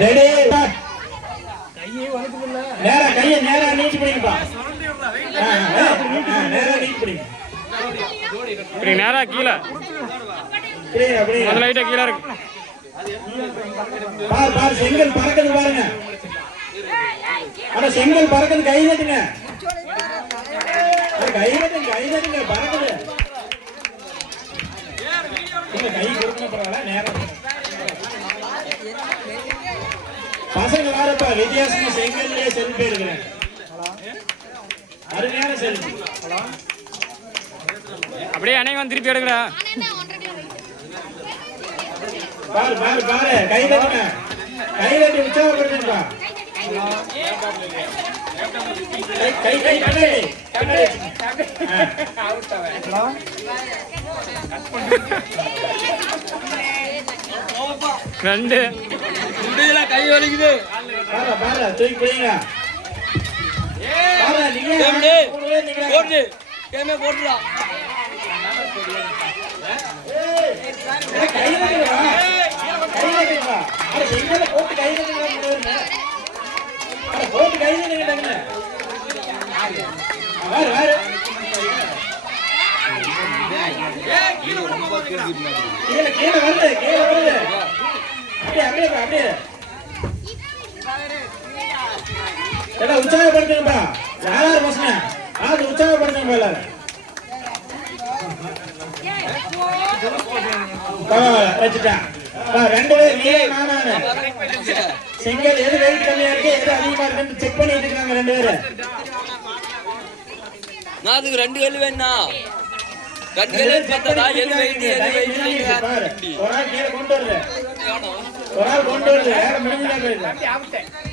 Ready நேரா கையை நேரா நீட்டி பிடிங்கப்பா. நேரா நீட்டி பிடிங்க. இப்படி நேரா கீழே முதல்ல லைட்டா கீழே இருக்கு. பாரு பாரு செங்கல் பறக்குது பாருங்க. அட செங்கல் பறக்குது, கை தட்டுங்க. கை தட்டுங்க, கை தட்டுங்க, பறக்குது. கை கொடுக்கணும் பரவாயில்ல, நேரம் பசங்க வாரப்பா. வித்தியாசமா செங்கல்லையே செல்ஃபி எடுக்கிறேன். அருமையான செல்ஃபி. அப்படியே அனைவன் திருப்பி எடுக்கிறா. பாரு பாரு பாரு, கை தட்டுங்க, கை தட்டி உற்சாகப்படுத்துங்கப்பா. கை கை கை ரெண்டு கை வலிக்குது. பாரு பாரு, தூக்கி பிடிங்க. பாரு நீங்க போடு கேமே போடுறா. கை தட்டுங்கப்பா, கை தட்டுங்கப்பா. அட செங்கல போட்டு கை தட்டுங்க முடியல. அட போட்டு கை தட்டுங்க. வாரு வாரு. கீழே கீழே வருது, கீழே வருது. அப்படியே அப்படியே அப்படியே எல்லாம் உற்சாகப்படுத்துங்கப்பா. யாராரு பசங்க அது உற்சாகப்படுத்துங்க. வச்சுட்டான். ரெண்டு பேர் நீ நானு செங்கல் எது வெயிட் கம்மியா இருக்கு எது அதிகமா இருக்குன்னு செக் பண்ணிட்டு இருக்காங்க ரெண்டு பேரு. நான் அதுக்கு ரெண்டு கல்லு வேணா ரெண்டு கல்லு பார்த்தா எது வெயிட் எது வெயிட் பாரு. ஒரு ஆள் கீழே கொண்டு வருது, ஒரு ஆள் கொண்டு வருது. வேற முடிஞ்சா போயிடுது.